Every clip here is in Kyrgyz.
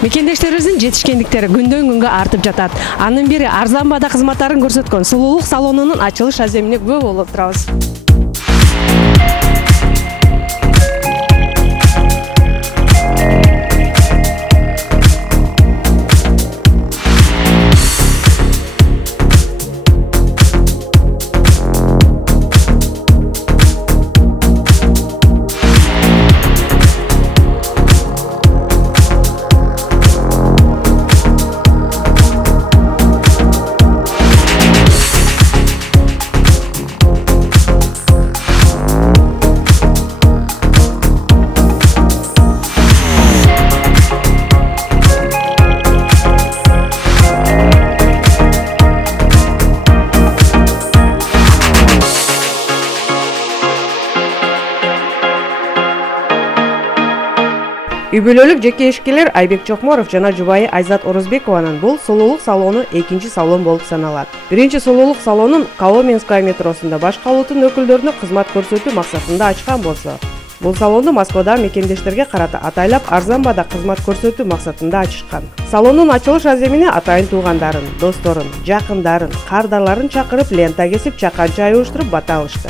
Мекендештерибиздин жетишкендиктери күндөн күнгө артып жатат. Анын бири арзан баада кызматтарын көрсөткөн Сулуулук салонунун ачылыш аземине күбө болуп турабыз. Үй бүлөлүк жеке ишкерлер Айбек Чокморов жана жубайы Айзат Орозбекованын бул сулуулук салону экинчи салон болуп саналат. Биринчи сулуулук салонун Коломенская метросунда башка улуттун өкүлдөрүнө кызмат көрсөтүү максатында ачкан болсо, бул салонду Москвада мекендештерге карата атайлап арзан баада кызмат көрсөтүү максатында ачышкан. Салондун ачылыш аземине атайын туугандарын, досторун, жакындарын, кардарларын чакырып лента кесип, чакан чай уюштуруп бата алышты.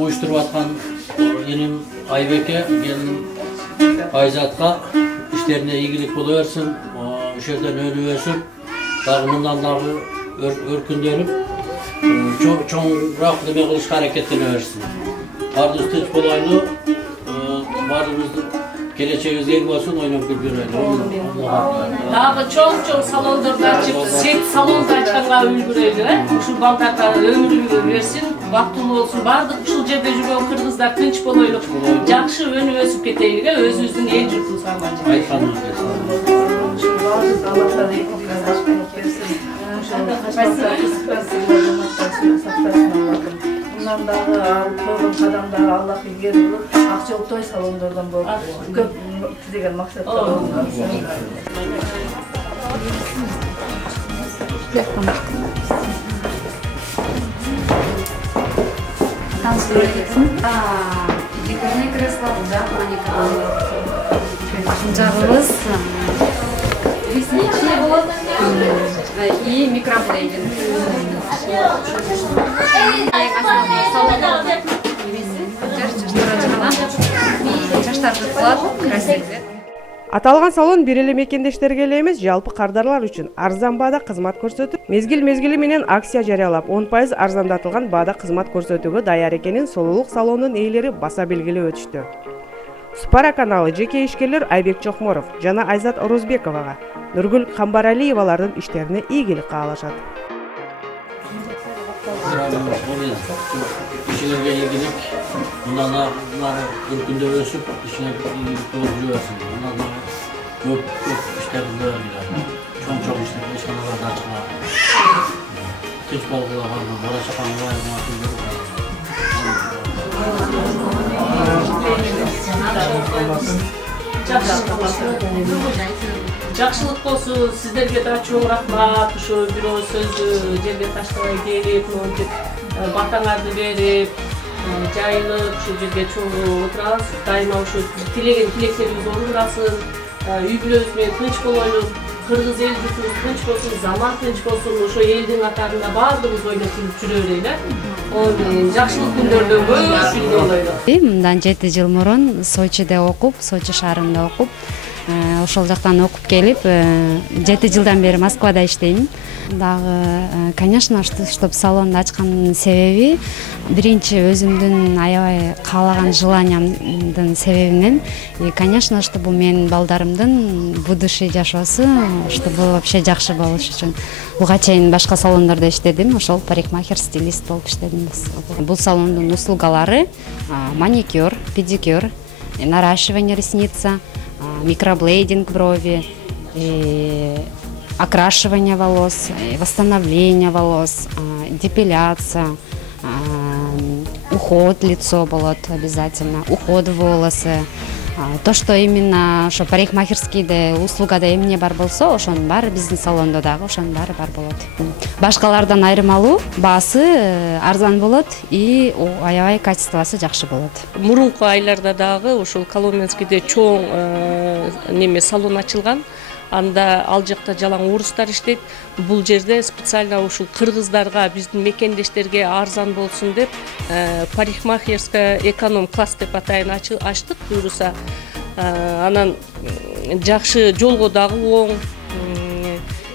Uyuşturup atkan yenim Aybek'e, gelin Ayzat'a işlerine iyilik buluyorsun, işlerden ölüyorsun, dağımından dağı örkündenip çok rahatlı bir kılış hareketini versin. Ardınız tüç kolaylı, vardığınızda geleceğiniz yer olsun, oynayıp gülgürüyle. Dağı çok salonlarda açıp, set salonda açkanlar ülgürüyle, şu baltarda ömürlüğü versin. Vaktulu olsun, bardık uşul жерде жүргөн кыргыздар тынч болойлук, жакшы өнүп өсүп кетейлик, өзүбүздүн эл журтубуз аман. Айтканыңыз Bundan dağı alıp koygun kadamları Allah ilgili bulup, Akçalıtoy salonlardan bulup, köp tüzegen maksatlar olunlar. Там стоит. Декорный кресло, да, жабыбыз, ресничный болот и микроблейдинг. Чаштарды кылат, красивый. Аталган салон бир эле мекендештерге эле эмес, жалпы кардарлар үчүн арзан баада кызмат көрсөтүп, мезгил-мезгили менен акция жарыялап, 10% арзандатылган баада кызмат көрсөтүүгө даяр экенин Сулуулук салонунун ээлери баса белгилеп өтүштү. Спара каналы жеке ишкерлер Айбек Чокморов жана Айзат Орозбековага, Нургүл Камбаралиевалардын иштерине ийгилик каалашат. İşine ilgilik, bunlarla ülkünde ölçüp, işine ilgilik doğruyorsun. Bunlarla yok işlerinde öyle. Çok işler, eşkanlarda açıklar. Tüç balıklar var mı? Bana çapan var mı? Жакшылык болсун, сиздерге да чоң рахмат. Ушу бирөө сөздү жерге таштабай келип, монтип батаңарды берип, жайылып, ушу жерге чоң отурабыз. Дайыма ушу тилеген тилектерибиз орундасын, үй бүлөбүз менен тынч болойлук, кыргыз эл журтубуз тынч болсун, заман тынч болсун, ошо элдин катарында баардыгыбыз ойлоп жүрө берели. Жакшылык күндөрдө көп билге болойлук. Мындан 7 жыл мурун Сочиде окуп, Сочи шаарында окуп, ошол жактан окуп келип 7 жылдан бери Москвада иштейм. Дагы, конечно, чтобы салонду ачкандын себеби биринчи өзүмдүн аябай каалаган желаниямдын себебинен, и, конечно, чтобы менин балдарымдын будущий жашоосу, чтобы вообще жакшы болуш үчүн. Буга чейин башка салондордо иштедим, ошол парикмахер, стилист болуп иштедим. Бул салондун услугалары маникюр, педикюр, наращивание ресница, микроблейдинг брови, окрашивание волос, восстановление волос, депиляция, уход лицо болот обязательно, уход в волосы. То, что именно ошо парикмахерскийде услугада эмне бар болсо, ошонун баары биздин салондо дагы ошонун баары бар болот. Башкалардан айырмалуу, баасы арзан болот и аябай качествосы жакшы болот. Мурунку айларда дагы ушул Коломенскийде чоң неме салон ачылган. Анда ал жакта жалаң орустар иштейт. Бул жерде специально ушул кыргыздарга, биздин мекендештерге арзан болсун деп парикмахерская эконом класс деп атайын ачтык. Буюрса анан жакшы жолго дагы оң,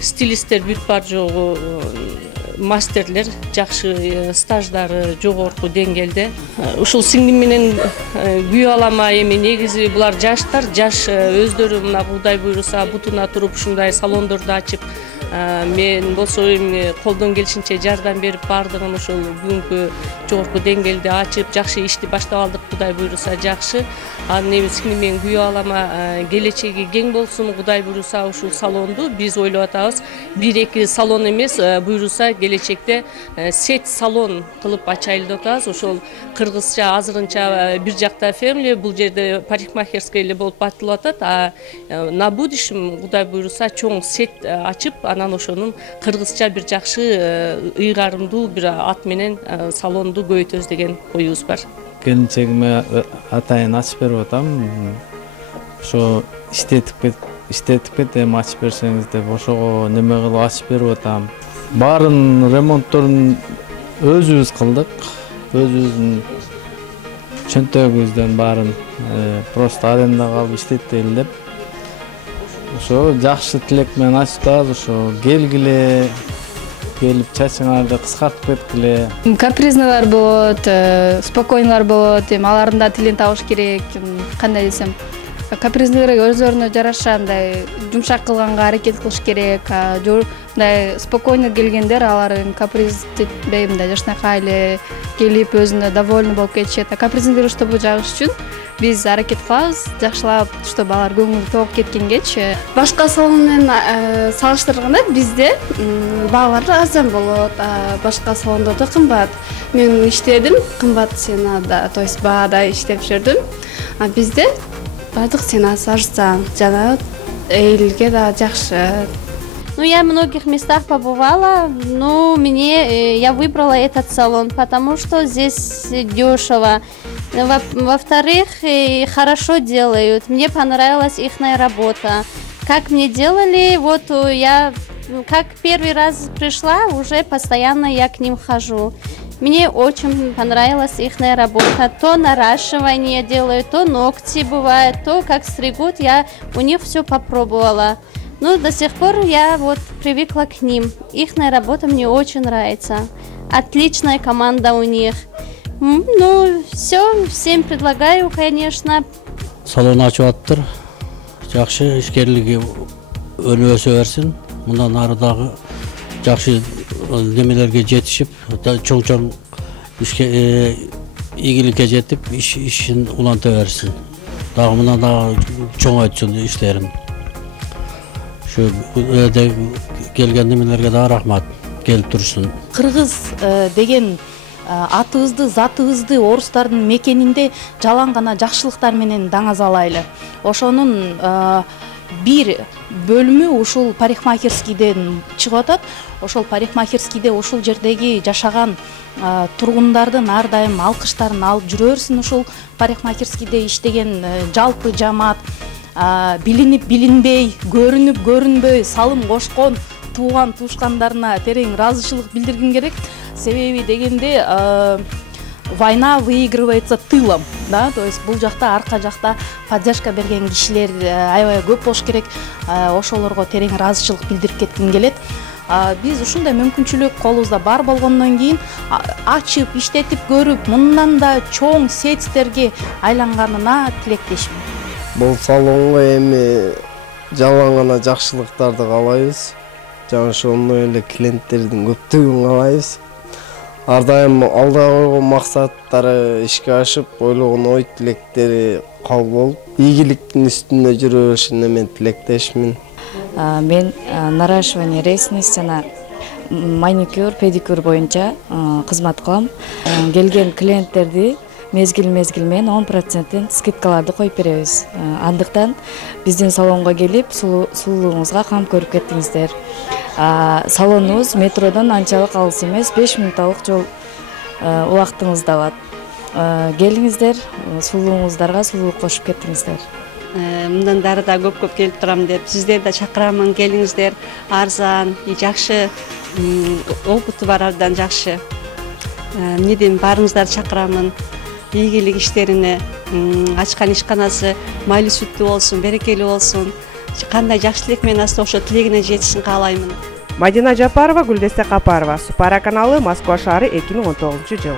стилисттер бүт бар жогу, мастерлер жакшы, стаждары жогорку деңгээлде. Ушул сиңдим менен күйө алама, эми негизи булар жаштар, жаш өздөрү мына Кудай буйруса бутуна туруп ушундай салондорду ачып, мен болсо эми колдон келишинче жардам берип бардыгын ушул бүгүнкү жогорку деңгээлде ачып, жакшы ишти баштап алдык, Кудай буйруса жакшы. Анын эми сиңдим менен күйө алама келечеги кең болсун, Кудай буйруса ушул салонду биз ойлоп атабыз. 1-2 салон эмес, буйруса келечекте сет салон кылып ачайлы деп атабыз. Ошол кыргызча азырынча бир жакта фэмили, бул жерде парикмахерская эле болуп атылып атат. А на будущем Кудай буйруса чоң сет ачып, анан ошонун кыргызча бир жакшы ыйгарымдуу бир ат менен салонду көбөйтөбүз деген оюбуз бар. Келинчегиме атайын ачып берип атам. Ошо иштетип кетем, ачып берсеңиз деп ошого неме кылып ачып берип атам. Баарын ремонтторун өзүбүз кылдык. Өзүбүздүн чөнтөгүбүздөн баарын просто арендага алып иштетели деп. Ошо жакшы тилек менен ачып атабыз. Ошо келгиле, келип чачыңарды кыскартып кеткиле. Капризнылар болот, спокойнылар болот, алардын да тилин табыш керек. Кандай десем, капризнылар өздөрүнө жараша андай жумшак кылганга аракет кылыш керек. Мындай спокойно келгендер алар каприздетпей, мындай жакшынакай эле келип өзүнө довольный болуп кетишет. Капризнылар чтобы жагыш үчүн биз аракет кылабыз, жакшылап, чтобы алар көңүлү тогуп кеткенгечи. Башка салон менен салыштырганда бизде баалар арзан болот, башка салондордо кымбат. Мен иштедим, кымбат ценада, то есть баада иштеп жүрдүм. А бизде бардык ценасы арзан, жана элге да жакшы. Ну, я в многих местах побывала, но я выбрала этот салон, потому что здесь дешево. Во-вторых, хорошо делают. Мне понравилась их работа. Как мне делали, вот я, как первый раз пришла, уже постоянно я к ним хожу. Мне очень понравилась их работа. То наращивание делают, то ногти бывают, то как стригут, я у них все попробовала. Ну, до сих пор я вот привыкла к ним. Их работа мне очень нравится. Отличная команда у них. Ну, все, всем предлагаю, конечно. Салон ачып аттыр. Жакшы ишкерлиги өнүп өсө берсин. Мындан ары дагы жакшы немелерге жетишип, чоң-чоң ийгиликке жетип, ишин уланта берсин. Дагы мындан дагы чоңойтсун иштерин. Şu kelgen nemelerge daha rahmat gelip dursun. Kırgız деген атыбызды, затыбызды орустардын мекенинде жалаң гана жакшылыктар менен даңаза алайлы. Ошонун бир бөлүмү ушул парикмахерскийден чыгып атат. Ошол парикмахерскийде ушул жердеги жашаган тургундардын ар дайым алкыштарын алып жүрө берсин. Ушул парикмахерскийде иштеген жалпы жамаат билинип билинбей, көрүнүп көрүнбөй, салым кошкон тууган туушкандарына терең ыраазычылык билдиргим керек. Себеби дегенде война выигрывается тылом, да, то есть бул жакта арка жакта поддержка берген кишилер аябай көп болуш керек. Ошолорго терең ыраазычылык билдирип кетким келет. Биз ушундай мүмкүнчүлүк колубузда бар болгондон кийин ачып, иштетип көрүп, мындан да чоң сетьтерге айланганына тилектешмин. Бул салонго эми жалаң гана жакшылыктарды каалайбыз. Жана ошондой эле клиенттердин көптүгүн каалайбыз. Ар дайым алда койгон максаттары ишке ашып, ойлогон ой тилектери кабыл болуп, ийгиликтин үстүндө жүрө беришине мен тилектешмин. Мен наращивание ресниц жана маникюр, педикюр боюнча кызмат кылам. Келген клиенттерди мезгил менен 10% скидкаларды коюп беребиз. Андыктан биздин салонго келип, сулуулугуңузга кам көрүп кеттиңиздер. Салонубуз метродон анчалык алыс эмес, 5 мүнөттүк жол убактыңызда бар. Келиңиздер, сулуулугуңуздарга сулуулук кошуп кеттиңиздер. Мындан дары да көп келип турам деп сиздерди да чакырамын, келиңиздер. Арзан, жакшы, опыту бар абдан жакшы. Неден барыңыздарды чакырамын. Ийгилик иштерине, ачкан ишканасы майлуу сүттүү болсун, берекелүү болсун. Кандай жакшы тилек менен ошо тилегине жетишин каалаймын. Мадина Жапарова, Гүлдесте Капарова, Супара каналы, Москва шаары, 2019 жыл.